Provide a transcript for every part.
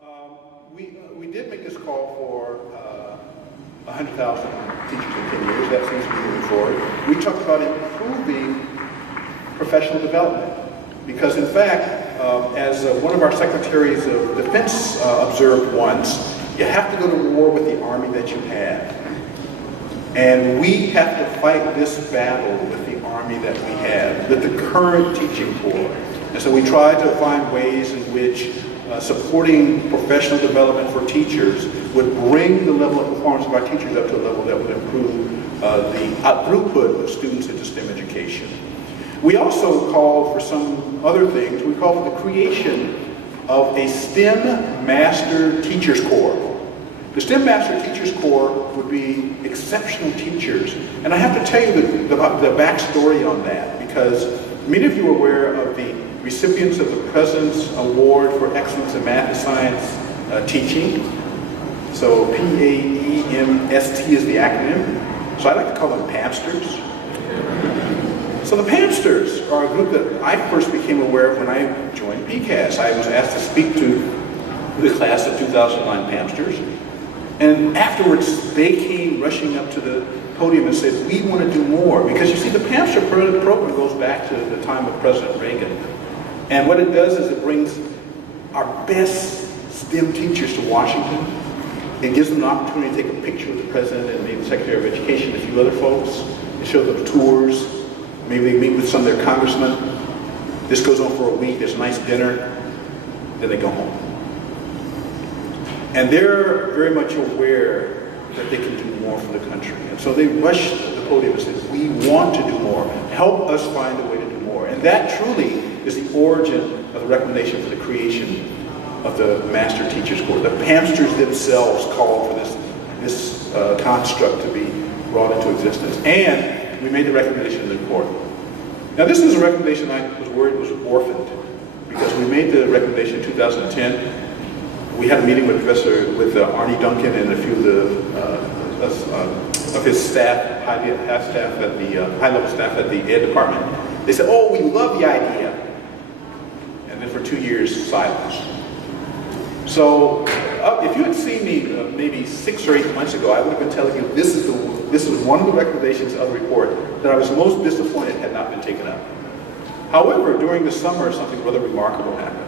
We did make this call for 100,000 teachers in 10 years. That seems to be moving forward. We talked about improving professional development because, in fact, as one of our secretaries of defense observed once, you have to go to war with the army that you have. And we have to fight this battle with the army that we have, with the current teaching corps. And so we try to find ways in which supporting professional development for teachers would bring the level of performance of our teachers up to a level that would improve the throughput of students into STEM education. We also called for some other things. We called for the creation of a STEM Master Teachers Corps. The STEM Master Teachers Corps would be exceptional teachers. And I have to tell you the backstory on that, because many of you are aware of the recipients of the President's Award for Excellence in Math and Science Teaching. So PAEMST is the acronym. So I like to call them PAMsters. So the PAMsters are a group that I first became aware of when I joined PCAS. I was asked to speak to the class of 2009 PAMsters. And afterwards, they came rushing up to the podium and said, we want to do more. Because you see, the PAMster program goes back to the time of President Reagan. And what it does is it brings our best STEM teachers to Washington. It gives them an opportunity to take a picture with the President and maybe the Secretary of Education and a few other folks. It shows them tours. Maybe they meet with some of their congressmen. This goes on for a week. There's a nice dinner. Then they go home. And they're very much aware that they can do more for the country. And so they rush to the podium and say, we want to do more. Help us find a way to do more. And that truly is the origin of the recommendation for the creation of the Master Teachers Corps. The PAMsters themselves called for this construct to be brought into existence. And we made the recommendation in the court. Now this is a recommendation I was worried was orphaned, because we made the recommendation in 2010. We had a meeting with Arnie Duncan and a few of his staff, high-level staff at the Ed Department. They said, oh, we love the idea. And then for 2 years, silence. So if you had seen me maybe 6 or 8 months ago, I would have been telling you this is one of the recommendations of the report that I was most disappointed had not been taken up. However, during the summer, something rather remarkable happened.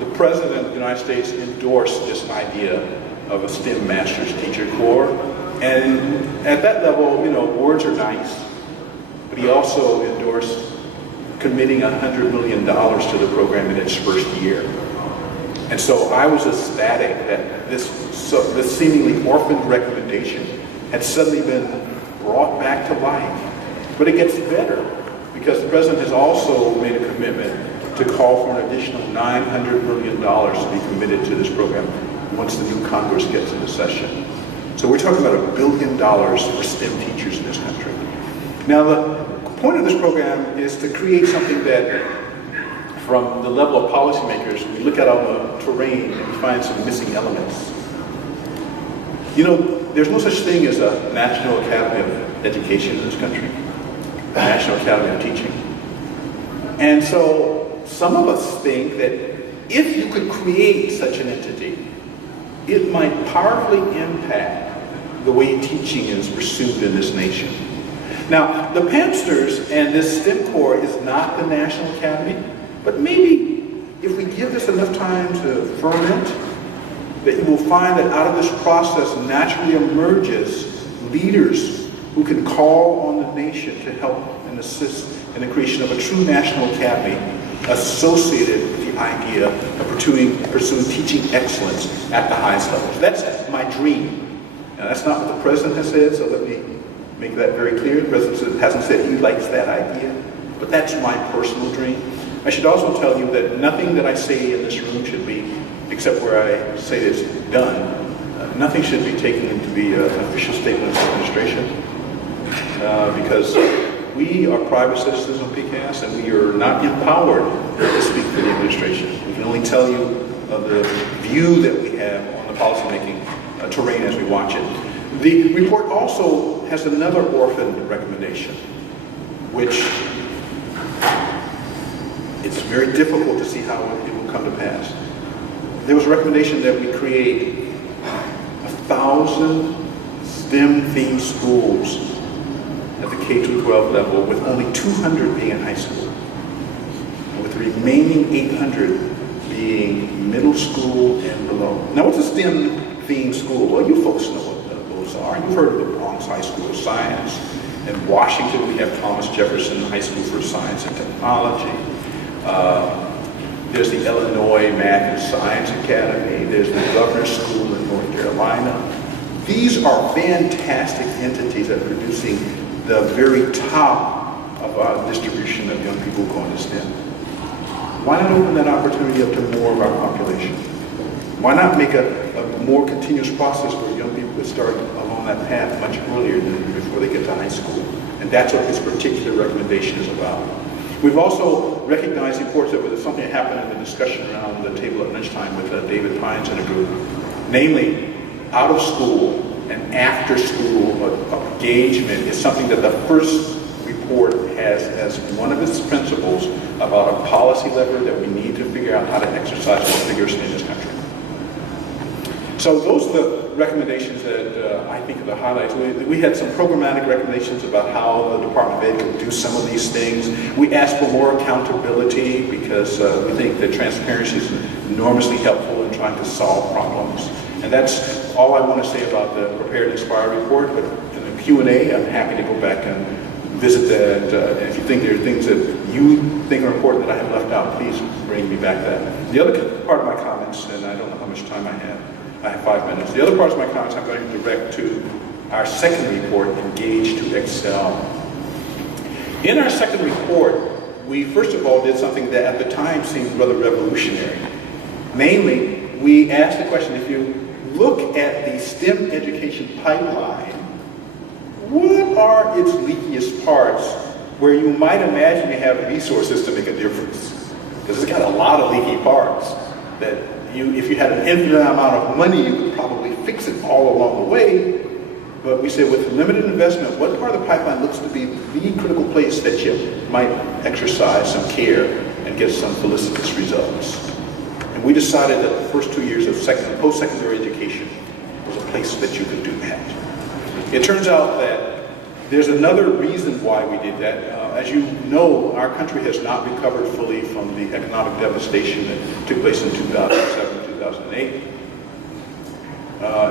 The President of the United States endorsed this idea of a STEM Master's Teacher Corps. And at that level, you know, words are nice, but he also endorsed committing $100 million to the program in its first year. And so I was ecstatic that this seemingly orphaned recommendation had suddenly been brought back to life. But it gets better, because the President has also made a commitment to call for an additional $900 million to be committed to this program once the new Congress gets into session. So we're talking about $1 billion for STEM teachers in this country. Now the point of this program is to create something that, from the level of policymakers, we look at on the terrain and we find some missing elements. You know, there's no such thing as a National Academy of Education in this country, a National Academy of Teaching. And so some of us think that if you could create such an entity, it might powerfully impact the way teaching is pursued in this nation. Now, the PAMsters and this STEM Corps is not the National Academy, but maybe if we give this enough time to ferment, that you will find that out of this process naturally emerges leaders who can call on the nation to help and assist in the creation of a true National Academy associated with the idea of pursuing teaching excellence at the highest levels. That's my dream. Now, that's not what the President has said, so let me make that very clear. The President hasn't said he likes that idea, but that's my personal dream. I should also tell you that nothing that I say in this room should be, except where I say it's done, nothing should be taken to be an official statement of the administration, because we are private citizens of PCAS, and we are not empowered to speak for the administration. We can only tell you of the view that we have on the policymaking terrain as we watch it. The report also has another orphan recommendation, which it's very difficult to see how it will come to pass. there was a recommendation that we create 1,000 STEM-themed schools at the K-12 level, with only 200 being in high school, and with the remaining 800 being middle school and below. Now, what's a STEM-themed school? Well, you folks know what those are. You've heard of the Bronx High School of Science. In Washington, we have Thomas Jefferson High School for Science and Technology. There's the Illinois Math and Science Academy. There's the Governor's School in North Carolina. These are fantastic entities that are producing the very top of our distribution of young people going to STEM. Why not open that opportunity up to more of our population? Why not make a more continuous process where young people could start along that path much earlier than before they get to high school? And that's what this particular recommendation is about. We've also recognized the importance of something that happened in the discussion around the table at lunchtime with David Pines and a group, namely out of school and after school engagement is something that the first report has as one of its principles about a policy lever that we need to figure out how to exercise more vigorously in this country. So those are the recommendations that I think are the highlights. We had some programmatic recommendations about how the Department of Ed could do some of these things. We asked for more accountability because we think that transparency is enormously helpful in trying to solve problems. And that's all I want to say about the Prepare and Inspire report. But in the Q&A, I'm happy to go back and visit that. And if you think there are things that you think are important that I have left out, please bring me back that. The other part of my comments, and I don't know how much time I have 5 minutes. The other parts of my comments I'm going to direct to our second report, Engage to Excel. In our second report, we first of all did something that at the time seemed rather revolutionary. Namely, we asked the question, if you look at the STEM education pipeline, what are its leakiest parts where you might imagine you have resources to make a difference? Because it's got a lot of leaky parts that if you had an infinite amount of money, you could probably fix it all along the way. But we said with limited investment, what part of the pipeline looks to be the critical place that you might exercise some care and get some felicitous results? And we decided that the first 2 years of post-secondary education was a place that you could do that. It turns out that there's another reason why we did that. As you know, our country has not recovered fully from the economic devastation that took place in 2007, 2008.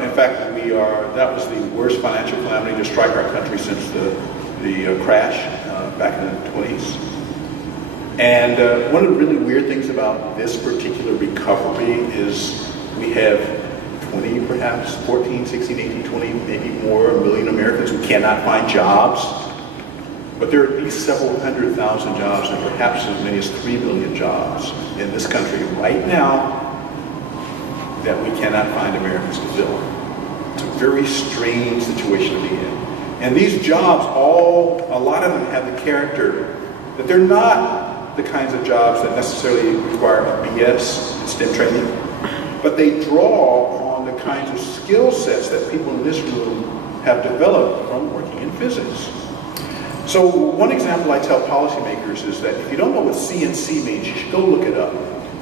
In fact, that was the worst financial calamity to strike our country since the crash back in the 20s. And one of the really weird things about this particular recovery is we have 20, perhaps 14, 16, 18, 20, maybe more million Americans who cannot find jobs. But there are at least several 100,000 jobs and perhaps as many as 3 million jobs in this country right now that we cannot find Americans to fill. It's a very strange situation to be in. And these jobs, a lot of them have the character that they're not the kinds of jobs that necessarily require a BS in STEM training, but they draw on the kinds of skill sets that people in this room have developed from working in physics. So one example I tell policymakers is that if you don't know what CNC means, you should go look it up.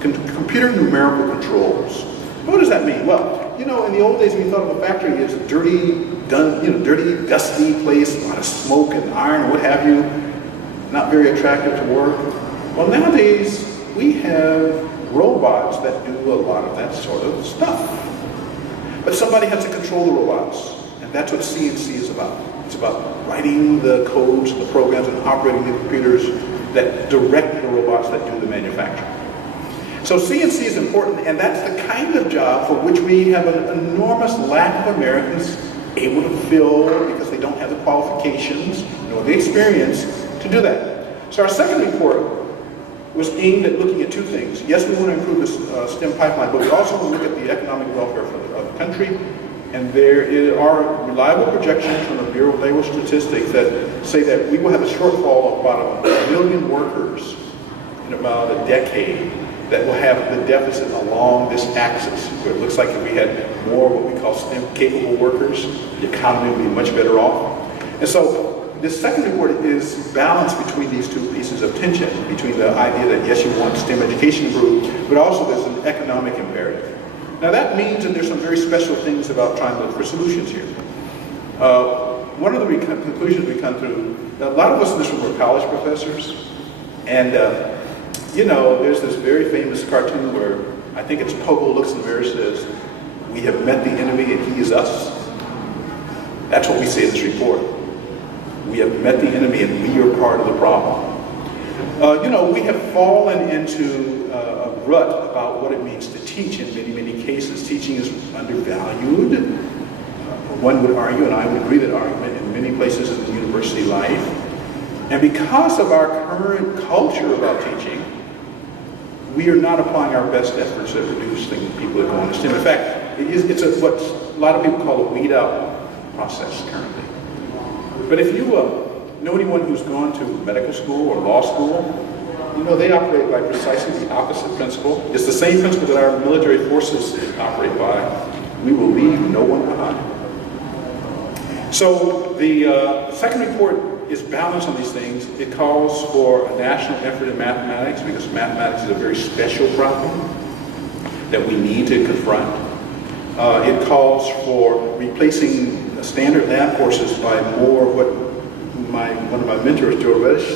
Computer numerical controls. What does that mean? Well, in the old days when you thought of a factory, it's a dirty, dusty place, a lot of smoke and iron and what have you, not very attractive to work. Well, nowadays we have robots that do a lot of that sort of stuff. But somebody has to control the robots, and that's what CNC is about. It's about writing the codes, the programs, and operating the computers that direct the robots that do the manufacturing. So CNC is important, and that's the kind of job for which we have an enormous lack of Americans able to fill because they don't have the qualifications nor the experience to do that. So our second report was aimed at looking at two things. Yes, we want to improve the STEM pipeline, but we also want to look at the economic welfare of the country. And there are reliable projections from the Bureau of Labor Statistics that say that we will have a shortfall of about 1 million workers in about a decade that will have the deficit along this axis, where it looks like if we had more what we call STEM-capable workers, the economy would be much better off. And so this second report is balanced between these two pieces of tension, between the idea that yes, you want STEM education to improve, but also there's an economic imperative. Now that means that there's some very special things about trying to look for solutions here. One of the conclusions we come through, a lot of us in this room were college professors, and you know, there's this very famous cartoon where I think it's Pogo looks in the mirror and says, "We have met the enemy and he is us." That's what we say in this report. We have met the enemy and we are part of the problem. You know, we have fallen into a rut about what it means to teach in many, many cases. Teaching is undervalued. One would argue, and I would agree that argument in many places in the university life. And because of our current culture about teaching, we are not applying our best efforts at producing people that go on to STEM. In fact, it's what a lot of people call a weed out process currently. But if you know anyone who's gone to medical school or law school, you know they operate by precisely the opposite principle. It's the same principle that our military forces operate by. We will leave no one behind. So the second report is balanced on these things. It calls for a national effort in mathematics because mathematics is a very special problem that we need to confront. It calls for replacing standard lab courses by more what one of my mentors, Joe Reddish,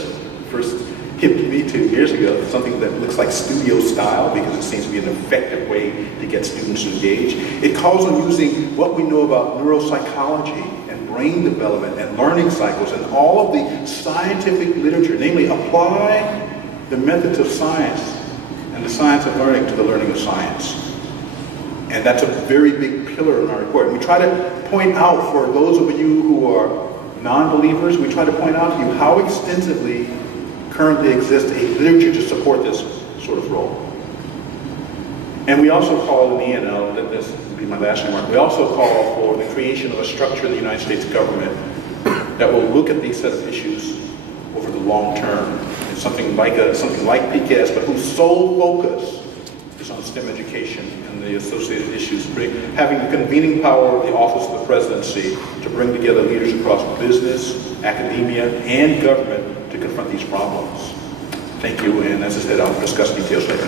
first hipped me 2 years ago, something that looks like studio style because it seems to be an effective way to get students engaged. It calls on using what we know about neuropsychology and brain development and learning cycles and all of the scientific literature, namely apply the methods of science and the science of learning to the learning of science. And that's a very big pillar in our report. And we try to point out for those of you who are non-believers, we try to point out to you how extensively currently exists a literature to support this sort of role. And we also call in the end, and this will be my last remark, we also call for the creation of a structure in the United States government that will look at these set of issues over the long term. It's something like PCAST, but whose sole focus is on STEM education and the associated issues, having the convening power of the Office of the Presidency to bring together leaders across business, academia, and government to confront these problems. Thank you, and as I said, I'll discuss details later.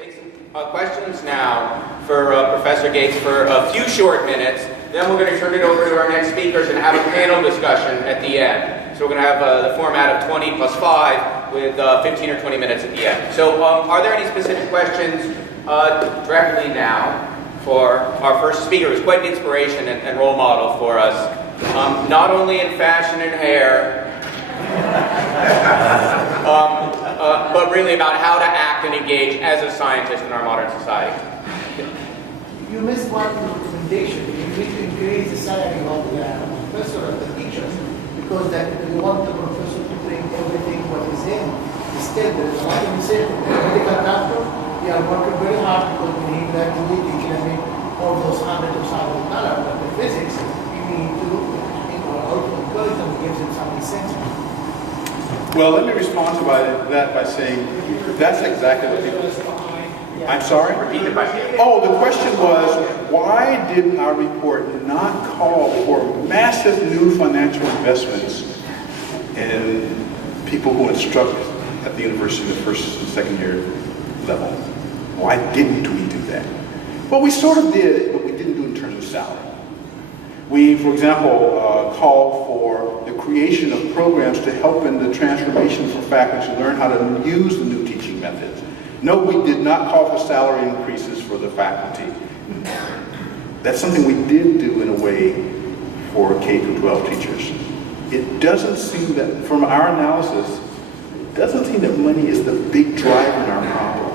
Take some questions now for Professor Gates for a few short minutes. Then we're going to turn it over to our next speakers and have a panel discussion at the end. So we're going to have the format of 20 plus 5 with 15 or 20 minutes at the end. So are there any specific questions directly now for our first speaker, who's quite an inspiration and role model for us, not only in fashion and hair, but really about how to act and engage as a scientist in our modern society. You missed one recommendation. You need to increase the salary of the professor and the teachers because you want the professor to bring everything what is in. Instead, like you said, the medical doctor, we are working very hard because we need that to teach them all those hundreds of thousands of dollars. But the physics, we need to also encourage them, give them something sensible. Well, let me respond to that by saying that's exactly what people. I'm sorry? Repeat the question. Oh, the question was, why did our report not call for massive new financial investments in people who instruct at the university in the first and second year level? Why didn't we do that? Well, we sort of did, but we didn't do it in terms of salary. We, for example, called for the creation of programs to help in the transformation for faculty to learn how to use the new teaching methods. No, we did not call for salary increases for the faculty. That's something we did do in a way for K-12 teachers. It doesn't seem that, from our analysis, it doesn't seem that money is the big driver in our problem.